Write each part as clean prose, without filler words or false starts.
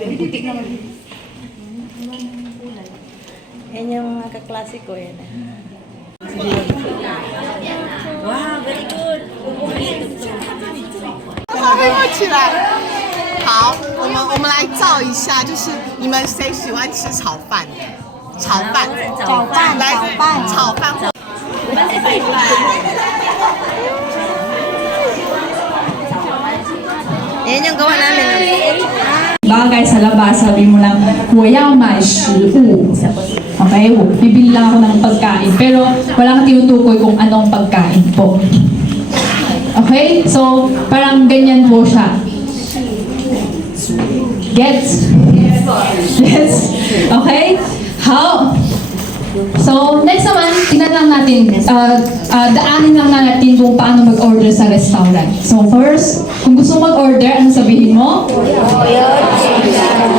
Butik naman. Yan yung mga kaklase ko yan. Wow, very good. 起来。好，我们来照一下，就是你们谁喜欢吃炒饭？炒饭，来炒饭。Yan yung gawa namin. Bagay sa labas, sabi mo lang, 我要买食物. Okay? Bibili lang ako ng pagkain. Pero wala kang tinutukoy kung anong pagkain po. Okay? So, parang ganyan po siya. Gets? Yes? Okay? How? So, next naman, tingnan lang natin, daanin lang natin kung paano mag-order sa restaurant. So, first, kung gusto mag-order, ano sabihin mo?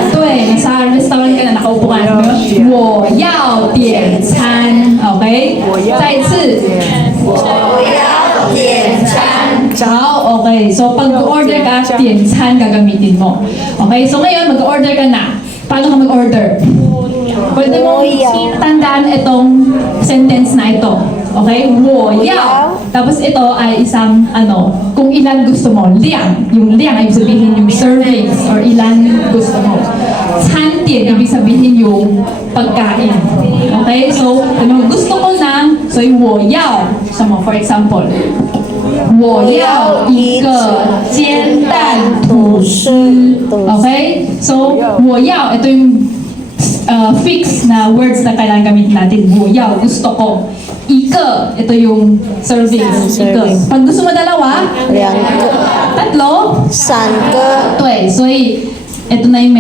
Ito nasa restaurant ka na, nakaupo ka na. 我要点餐. Okay? 再次. 我要点餐. Ciao. Okay. So, pag order ka, 点餐 gagamitin mo. Okay? So, ngayon, mag-order ka na. Paano ka mag-order? Pwede mo tandaan itong sentence na ito. Okay? 我要. Tapos ito ay isang, kung ilan gusto mo. 量. Yung 量, ibig sabihin yung servings or ilan gusto mo. 餐点, ibig sabihin yung pagkain. Okay? So, gusto ko ng, so yung 我要, for example, 我要一个煎蛋吐司. Okay? So, 我要, ito yung fix na words na kailangan gamitin natin. 我要, gusto ko. 一个, ito yung serving. 一个. Pag gusto mo dalawa, 2个 tatlo, 3个 对, so ito na yung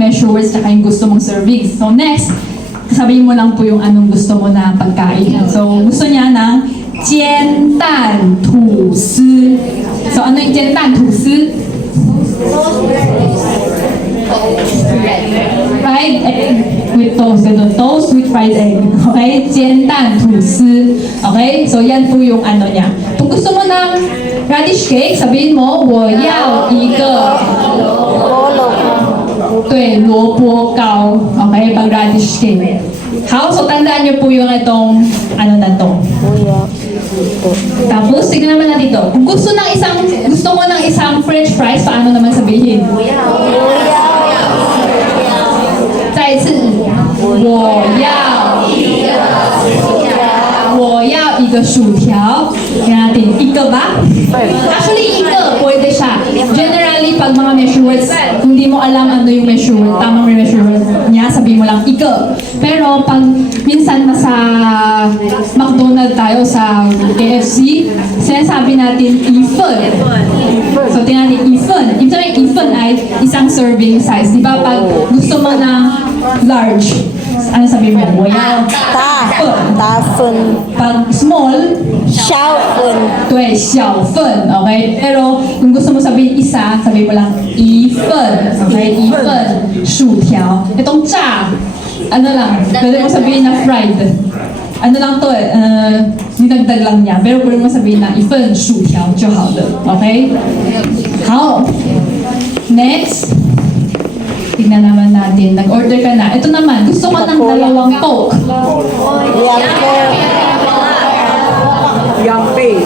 measure words na yung gusto mong serving. So next, sabihin mo lang po yung anong gusto mo na pagkain. So gusto niya ng 煎蛋吐司. So ano yung 煎蛋吐司? Fried egg with toast. Toast with fried egg. Okay? 煎蛋吐司. Okay? So yan po yung ano niya. Kung gusto mo ng radish cake, sabihin mo, 我要一个对，萝卜糕. Okay? Pag radish cake. How? So tandaan niyo po yung itong na to. Tapos, tignan naman natin ito. Kung gusto mo ng isang french fries, paano naman sabihin? 再一次，我要一个薯条. Kaya natin, 一个ba? Actually, 一个, pwede siya. Generally, pag mga measure words, kung di mo alam ano yung measure word, tamang measure word niya, sabihin mo lang, 一个. Pero pag minsan nasa McDonald's tayo sa KFC, sinasabi natin, 一份. So, tingnan natin, 一份. Ibig sabihin, 一份ay isang serving size. Di ba, pag gusto mo ng large, ano sabihin mo? 我要大份 Pag small, 小份对, 小份. Okay? Pero kung gusto mo sabihin isa, sabihin mo lang 一份. Okay? 一份薯条. Itong cha, ano lang, pwede mo sabihin na fried. Ano lang to dinagdag lang niya. Pero pwede mo sabihin na 一份薯条就好了. Okay? 好. Next. Tignan naman natin. Nag-order ka na. Ito naman, gusto ko ng dalawang Coke. 两倍。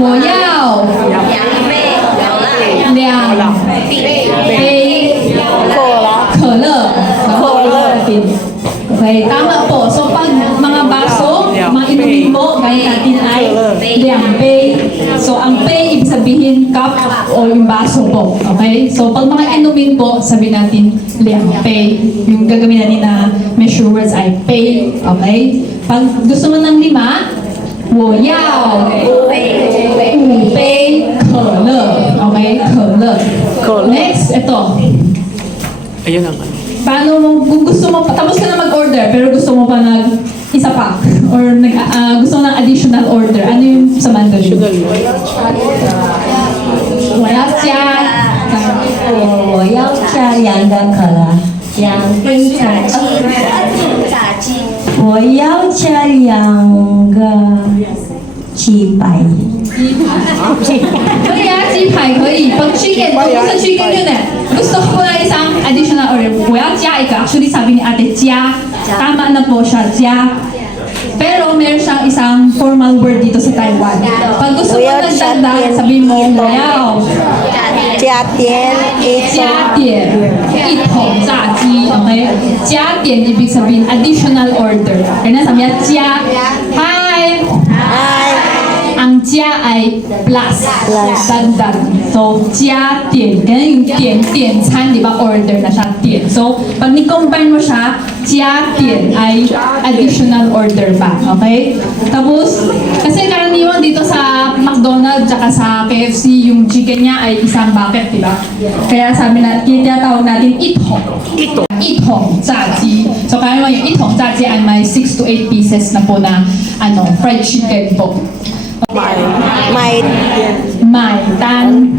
我要两杯可乐. Okay, tama po. So pag mga baso, mga inumin mo, gaya natin ay 2杯. So ang pay, ibig sabihin cup o yung baso po. Okay? So pag mga inumin po, sabihin natin 2杯. Yung gagawin natin na measure words ay pay. Okay? Pag gusto mo ng 5, 我要5杯可乐. Okay? 可乐. Next, ito. Ayun naman. Paano mo, kung gusto mo, tapos ka na mag-order, pero gusto mo pa isa pa, or gusto mo ng additional order, ano yung sa Mandarin? 我要加2个可乐2杯炸鸡我要加2个鸡排鸡排。可以啊，鸡排可以。Pag chicken, pag gusto chicken yun eh. Gusto ko na isang additional order. 我要加一个. Actually, sabi ni ate, 加. Tama na po siya, 加. Pero meron siyang isang formal word dito sa Taiwan. Pag gusto mo ng dagdag, sabi mo, wow. 加点一加点一桶炸鸡 okay? 加点 ibig sabihin additional order. Kaya sabi niya, 加 hi. Hi. Ang 加 ay plus. Dagdag. So, 加点. Ganyan yung 点餐, di ba? Order na siya, 点. So, pag ni-combine mo siya, 加点 ay additional order pa. Okay? Tapos, kasi karaniwan dito sa McDonald's at sa KFC, yung chicken niya ay isang bucket, di ba? Kaya sabi na, tinatawag natin 一桶. 一桶炸鸡. So, karaniwan yung 一桶炸鸡ay may 6 to 8 pieces na po na fried chicken po. 买单.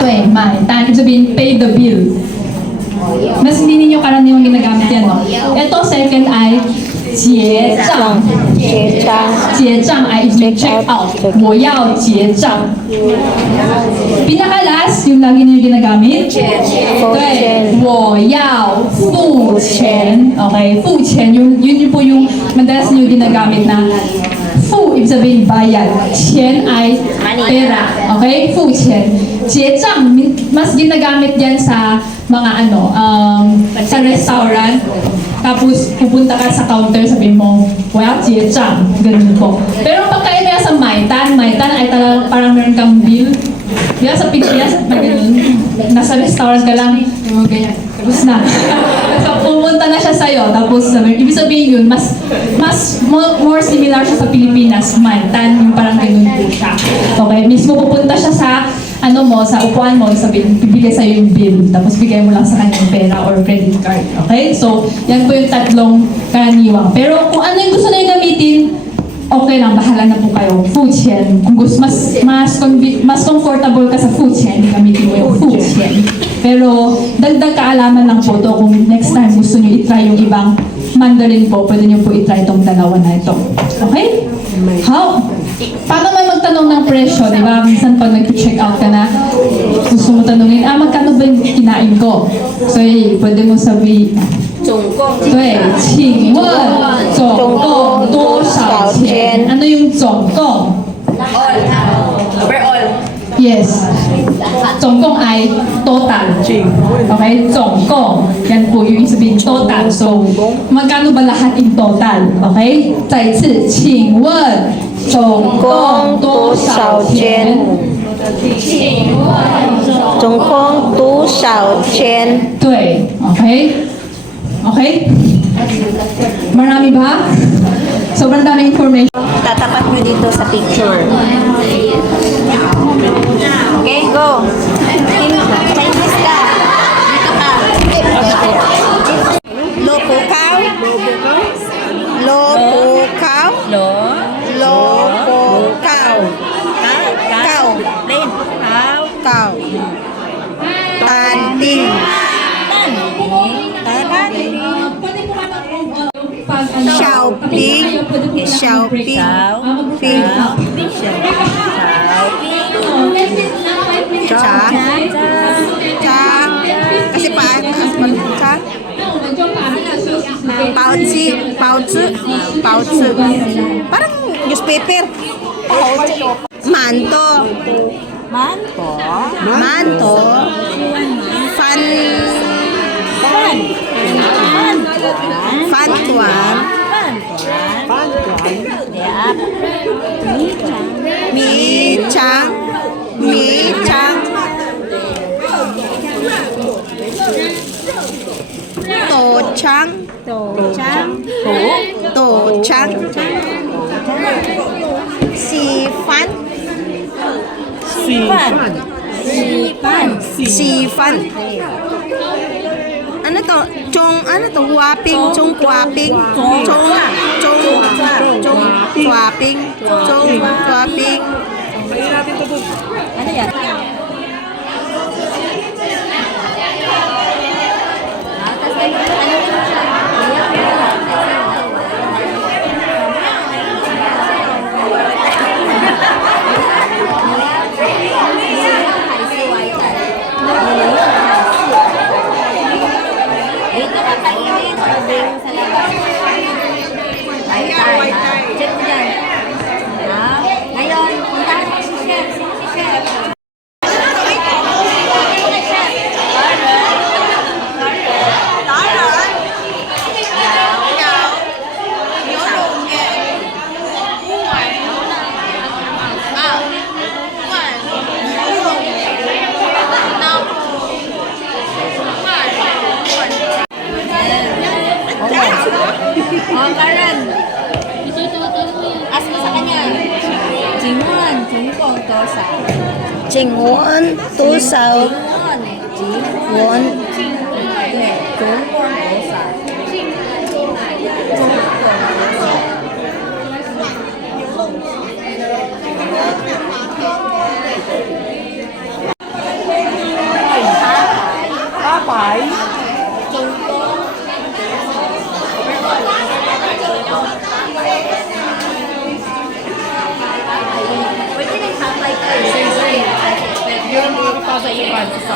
对，买单. Ibig sabihin, pay the bill. Mas hindi ninyo karaniwang ginagamit yan, no? Ito, second ay 结账. 结账 ay check out. 我要结账. Pinaka-last, yung lagi ninyo ginagamit. 对，我要付钱. Okay, 付钱. Yun po yung madalas ninyo ginagamit na 付 ibig sabihin bayad. 钱 ay pera. Okay? 付钱. 结账, mas ginagamit yan sa mga sa restaurant. Tapos pupunta ka sa counter, sabihin mo, 我要结账. Ganun po. Pero pagkaiba sa maitan ay parang meron kang bill. Diba sa Pilipinas, nasa restaurant ka lang, ganyan, tapos na. So, pumunta na siya sa'yo, tapos ibig sabihin yun, more similar siya sa Pilipinas, maitan, yung parang ganun po siya. Okay, mismo pupunta siya sa sa upuan mo, sabihin, bibigay sa'yo yung bill, tapos bigay mo lang sa kanya yung pera or credit card. Okay? So, yan po yung tatlong karaniwang. Pero kung ano yung gusto na yung gamitin, okay lang, bahala na po kayo. 付钱. Kung gusto, mas comfortable ka sa 付钱, gamitin mo yung 付钱. Pero, dagdag kaalaman lang po to kung next time gusto nyo i-try yung ibang Mandarin po, pwede nyo po i-try itong dalawa na ito. Okay? How? Paano may magtanong ng presyo, di ba? Minsan pag nag-check out ka na, gusto mo tanongin, magkano ba yung kinain ko? So, pwede mo sabi, 对，请问总共多少钱? Ano yung 总共? Overall. Yes. 总共 ay total. Okay? 总共. Yan po yung sabihin total. So, magkano ba lahat in total? Okay? 再次，请问总共多少钱？总共多少钱？对。Okay? Okay? Marami ba? Sobrang daming information. Tatapat nyo dito sa picture. Okay, go. Chinese ka. Dito ka. Lo po kao. Lo po kao. Lo po kao. Kao. Lên. Kao. Tan ting. Shopping. Shopping. Cha. Cha. Kasi paano? Cha. Pauzi. Pauzi. Pauzi. Parang newspaper. Manto. Manto. Manto. Fan. Fan tuan. Mi chang. Mi chang. To chang. To chang. To chang. Si fan. Si fan. Si fan. Ano to? Chong, ano to? Huaping, chong huaping. Chong, huaping. Chong huaping. Ano yan? Dito ka kainin, serving sa labas. Tay. Check mo dyan. Ngayon, puntahan mo si Chef. Si Chef. Oh, Karen. Ask mo sa kanya. Jingwon, Jingwon, Tosa. Jingwon, Tusaw, Jingwon, Won. Okay, Jingwon, Tosa. Pwede rin tatay ko. Yung mga kapasa iban sa